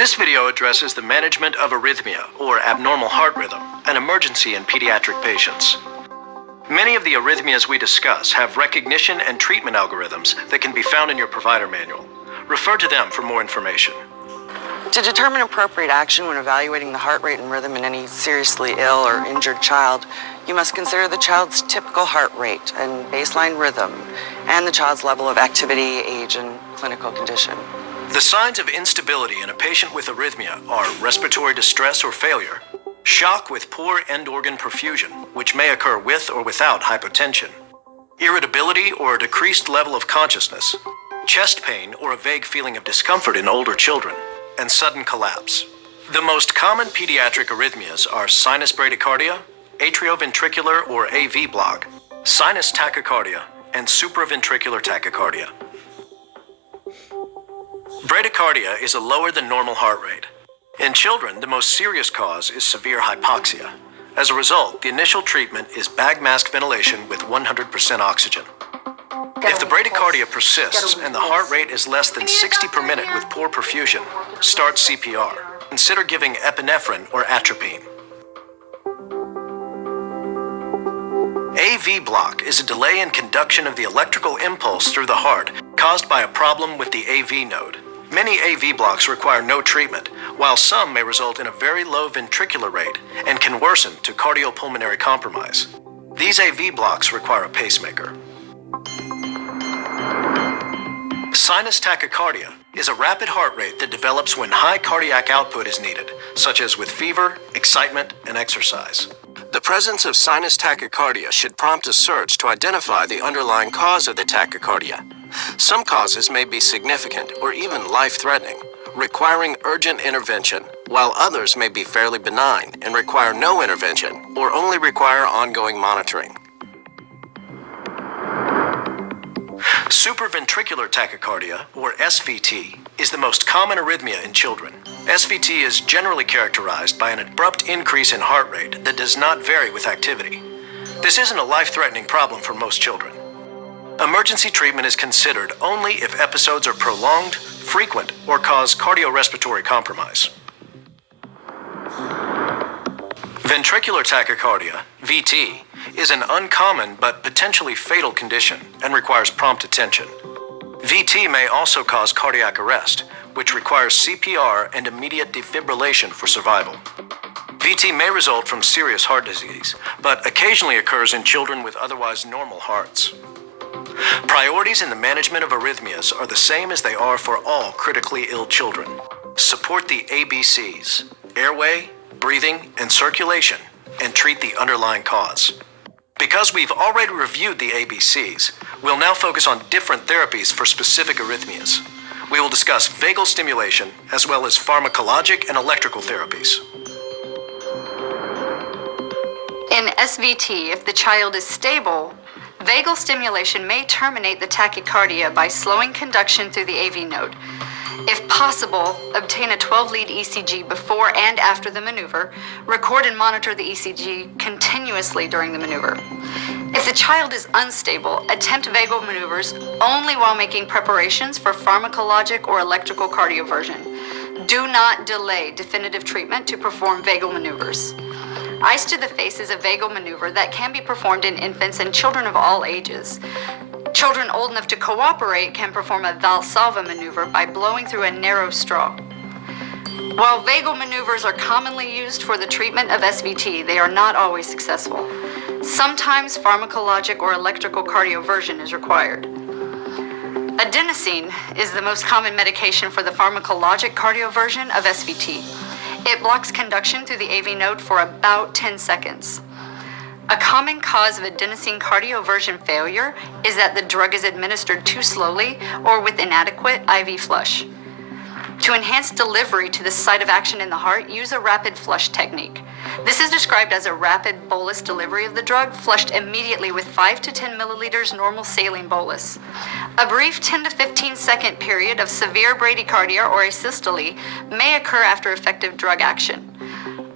This video addresses the management of arrhythmia, or abnormal heart rhythm, an emergency in pediatric patients. Many of the arrhythmias we discuss have recognition and treatment algorithms that can be found in your provider manual. Refer to them for more information. To determine appropriate action when evaluating the heart rate and rhythm in any seriously ill or injured child, you must consider the child's typical heart rate and baseline rhythm, and the child's level of activity, age, and clinical condition. The signs of instability in a patient with arrhythmia are respiratory distress or failure, shock with poor end organ perfusion, which may occur with or without hypotension, irritability or a decreased level of consciousness, chest pain or a vague feeling of discomfort in older children, and sudden collapse. The most common pediatric arrhythmias are sinus bradycardia, atrioventricular or AV block, sinus tachycardia, and supraventricular tachycardia. Bradycardia is a lower than normal heart rate. In children, the most serious cause is severe hypoxia. As a result, the initial treatment is bag mask ventilation with 100% oxygen. If the bradycardia persists and the heart rate is less than 60 per minute with poor perfusion, start CPR. Consider giving epinephrine or atropine. AV block is a delay in conduction of the electrical impulse through the heart caused by a problem with the AV node. Many AV blocks require no treatment, while some may result in a very low ventricular rate and can worsen to cardiopulmonary compromise. These AV blocks require a pacemaker. Sinus tachycardia is a rapid heart rate that develops when high cardiac output is needed, such as with fever, excitement, and exercise. The presence of sinus tachycardia should prompt a search to identify the underlying cause of the tachycardia. Some causes may be significant or even life-threatening, requiring urgent intervention, while others may be fairly benign and require no intervention or only require ongoing monitoring. Supraventricular tachycardia, or SVT, is the most common arrhythmia in children. SVT is generally characterized by an abrupt increase in heart rate that does not vary with activity. This isn't a life-threatening problem for most children. Emergency treatment is considered only if episodes are prolonged, frequent, or cause cardiorespiratory compromise. Ventricular tachycardia, VT, is an uncommon but potentially fatal condition and requires prompt attention. VT may also cause cardiac arrest, which requires CPR and immediate defibrillation for survival. VT may result from serious heart disease, but occasionally occurs in children with otherwise normal hearts. Priorities in the management of arrhythmias are the same as they are for all critically ill children. Support the ABCs, airway, breathing, and circulation, and treat the underlying cause. Because we've already reviewed the ABCs, we'll now focus on different therapies for specific arrhythmias. We will discuss vagal stimulation as well as pharmacologic and electrical therapies. In SVT, if the child is stable, vagal stimulation may terminate the tachycardia by slowing conduction through the AV node. If possible, obtain a 12-lead ECG before and after the maneuver. Record and monitor the ECG continuously during the maneuver. If the child is unstable, attempt vagal maneuvers only while making preparations for pharmacologic or electrical cardioversion. Do not delay definitive treatment to perform vagal maneuvers. Ice to the face is a vagal maneuver that can be performed in infants and children of all ages. Children old enough to cooperate can perform a Valsalva maneuver by blowing through a narrow straw. While vagal maneuvers are commonly used for the treatment of SVT, they are not always successful. Sometimes pharmacologic or electrical cardioversion is required. Adenosine is the most common medication for the pharmacologic cardioversion of SVT. It blocks conduction through the AV node for about 10 seconds. A common cause of adenosine cardioversion failure is that the drug is administered too slowly or with inadequate IV flush. To enhance delivery to the site of action in the heart, use a rapid flush technique. This is described as a rapid bolus delivery of the drug, flushed immediately with 5 to 10 milliliters normal saline bolus. A brief 10 to 15 second period of severe bradycardia or asystole may occur after effective drug action.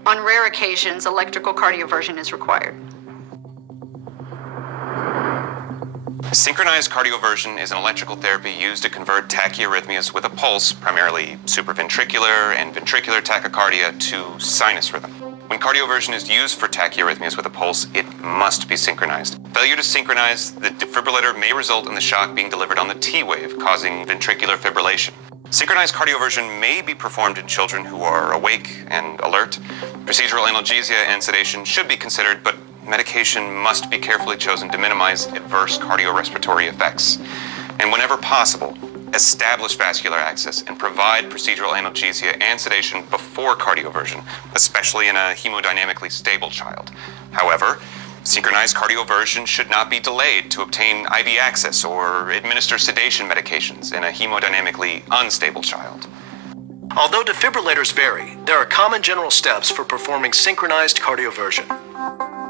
On rare occasions, electrical cardioversion is required. Synchronized cardioversion is an electrical therapy used to convert tachyarrhythmias with a pulse, primarily supraventricular and ventricular tachycardia, to sinus rhythm. When cardioversion is used for tachyarrhythmias with a pulse, it must be synchronized. Failure to synchronize the defibrillator may result in the shock being delivered on the T wave, causing ventricular fibrillation. Synchronized cardioversion may be performed in children who are awake and alert. Procedural analgesia and sedation should be considered, but medication must be carefully chosen to minimize adverse cardiorespiratory effects. And whenever possible, establish vascular access and provide procedural analgesia and sedation before cardioversion, especially in a hemodynamically stable child. However, synchronized cardioversion should not be delayed to obtain IV access or administer sedation medications in a hemodynamically unstable child. Although defibrillators vary, there are common general steps for performing synchronized cardioversion.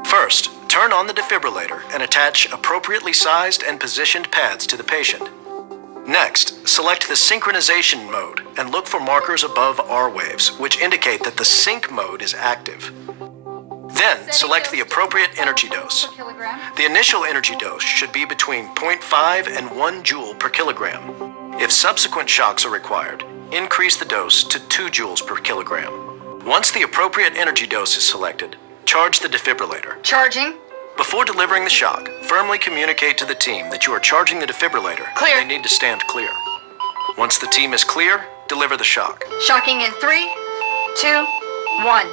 First, turn on the defibrillator and attach appropriately sized and positioned pads to the patient. Next, select the synchronization mode and look for markers above R waves, which indicate that the sync mode is active. Then, select the appropriate energy dose. The initial energy dose should be between 0.5 and 1 joule per kilogram. If subsequent shocks are required, increase the dose to 2 joules per kilogram. Once the appropriate energy dose is selected, charge the defibrillator. Charging. Before delivering the shock, firmly communicate to the team that you are charging the defibrillator. Clear. And they need to stand clear. Once the team is clear, deliver the shock. Shocking in 3, 2, 1.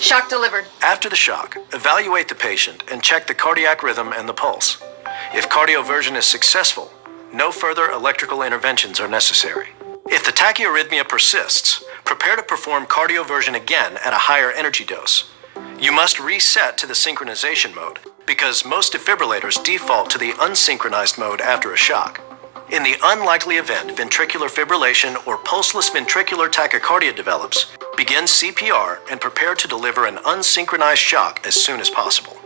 Shock delivered. After the shock, evaluate the patient and check the cardiac rhythm and the pulse. If cardioversion is successful, no further electrical interventions are necessary. If the tachyarrhythmia persists, prepare to perform cardioversion again at a higher energy dose. You must reset to the synchronization mode because most defibrillators default to the unsynchronized mode after a shock. In the unlikely event ventricular fibrillation or pulseless ventricular tachycardia develops, begin CPR and prepare to deliver an unsynchronized shock as soon as possible.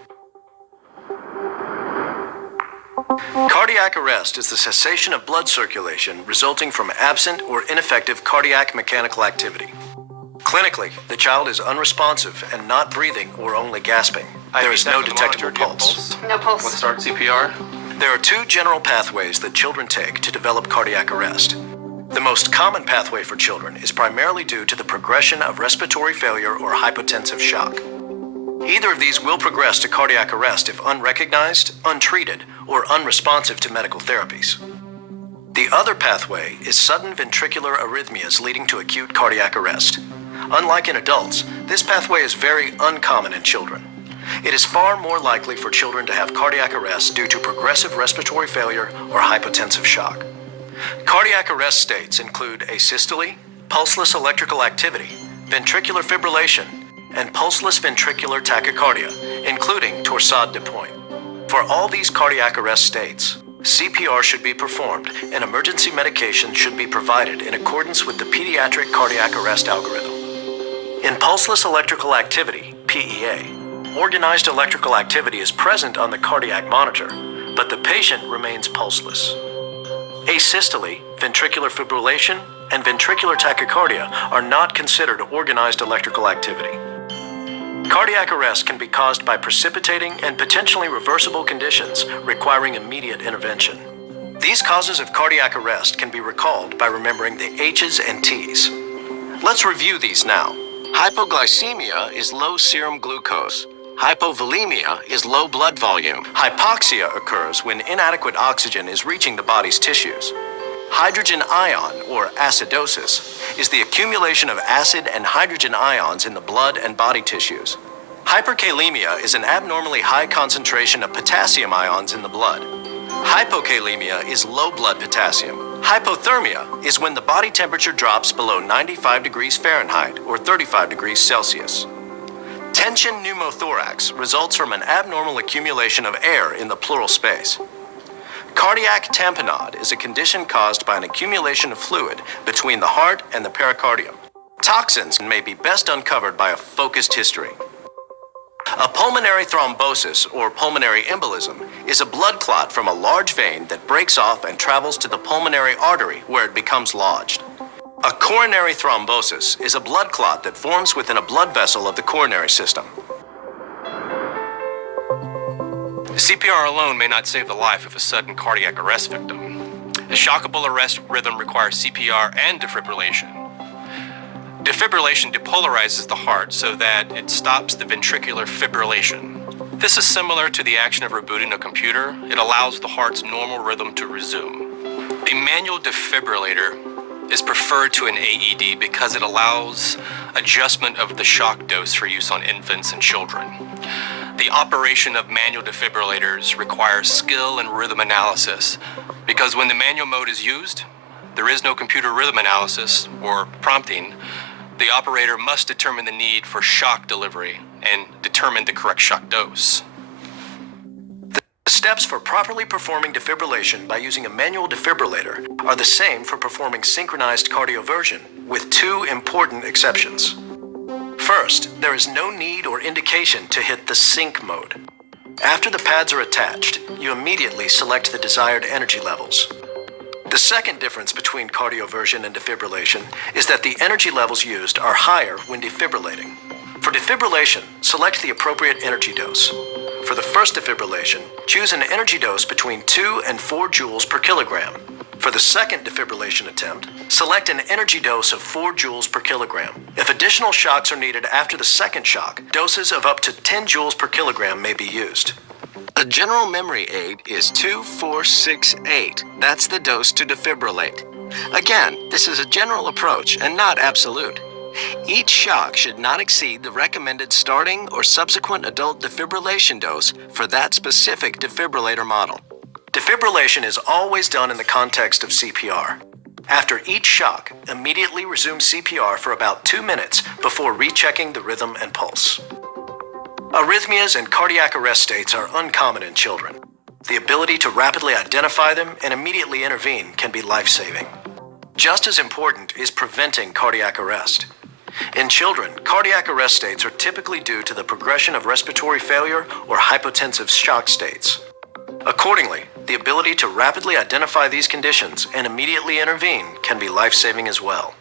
Cardiac arrest is the cessation of blood circulation resulting from absent or ineffective cardiac mechanical activity. Clinically, the child is unresponsive and not breathing or only gasping. There is no detectable pulse. No pulse. Let's start CPR. There are 2 general pathways that children take to develop cardiac arrest. The most common pathway for children is primarily due to the progression of respiratory failure or hypotensive shock. Either of these will progress to cardiac arrest if unrecognized, untreated, or unresponsive to medical therapies. The other pathway is sudden ventricular arrhythmias leading to acute cardiac arrest. Unlike in adults, this pathway is very uncommon in children. It is far more likely for children to have cardiac arrest due to progressive respiratory failure or hypotensive shock. Cardiac arrest states include asystole, pulseless electrical activity, ventricular fibrillation, and pulseless ventricular tachycardia, including torsade de pointe. For all these cardiac arrest states, CPR should be performed and emergency medication should be provided in accordance with the pediatric cardiac arrest algorithm. In pulseless electrical activity, PEA, organized electrical activity is present on the cardiac monitor, but the patient remains pulseless. Asystole, ventricular fibrillation, and ventricular tachycardia are not considered organized electrical activity. Cardiac arrest can be caused by precipitating and potentially reversible conditions requiring immediate intervention. These causes of cardiac arrest can be recalled by remembering the H's and T's. Let's review these now. Hypoglycemia is low serum glucose. Hypovolemia is low blood volume. Hypoxia occurs when inadequate oxygen is reaching the body's tissues. Hydrogen ion, or acidosis, is the accumulation of acid and hydrogen ions in the blood and body tissues. Hyperkalemia is an abnormally high concentration of potassium ions in the blood. Hypokalemia is low blood potassium. Hypothermia is when the body temperature drops below 95 degrees Fahrenheit or 35 degrees Celsius. Tension pneumothorax results from an abnormal accumulation of air in the pleural space. Cardiac tamponade is a condition caused by an accumulation of fluid between the heart and the pericardium. Toxins may be best uncovered by a focused history. A pulmonary thrombosis, or pulmonary embolism, is a blood clot from a large vein that breaks off and travels to the pulmonary artery where it becomes lodged. A coronary thrombosis is a blood clot that forms within a blood vessel of the coronary system. CPR alone may not save the life of a sudden cardiac arrest victim. A shockable arrest rhythm requires CPR and defibrillation. Defibrillation depolarizes the heart so that it stops the ventricular fibrillation. This is similar to the action of rebooting a computer. It allows the heart's normal rhythm to resume. A manual defibrillator is preferred to an AED because it allows adjustment of the shock dose for use on infants and children. The operation of manual defibrillators requires skill and rhythm analysis because when the manual mode is used, there is no computer rhythm analysis or prompting. The operator must determine the need for shock delivery and determine the correct shock dose. The steps for properly performing defibrillation by using a manual defibrillator are the same for performing synchronized cardioversion, with two important exceptions. First, there is no need or indication to hit the sync mode. After the pads are attached, you immediately select the desired energy levels. The second difference between cardioversion and defibrillation is that the energy levels used are higher when defibrillating. For defibrillation, select the appropriate energy dose. For the first defibrillation, choose an energy dose between 2 and 4 joules per kilogram. For the second defibrillation attempt, select an energy dose of 4 joules per kilogram. If additional shocks are needed after the second shock, doses of up to 10 joules per kilogram may be used. A general memory aid is 2-4-6-8. That's the dose to defibrillate. Again, this is a general approach and not absolute. Each shock should not exceed the recommended starting or subsequent adult defibrillation dose for that specific defibrillator model. Defibrillation is always done in the context of CPR. After each shock, immediately resume CPR for about 2 minutes before rechecking the rhythm and pulse. Arrhythmias and cardiac arrest states are uncommon in children. The ability to rapidly identify them and immediately intervene can be life-saving. Just as important is preventing cardiac arrest. In children, cardiac arrest states are typically due to the progression of respiratory failure or hypotensive shock states. Accordingly, the ability to rapidly identify these conditions and immediately intervene can be life-saving as well.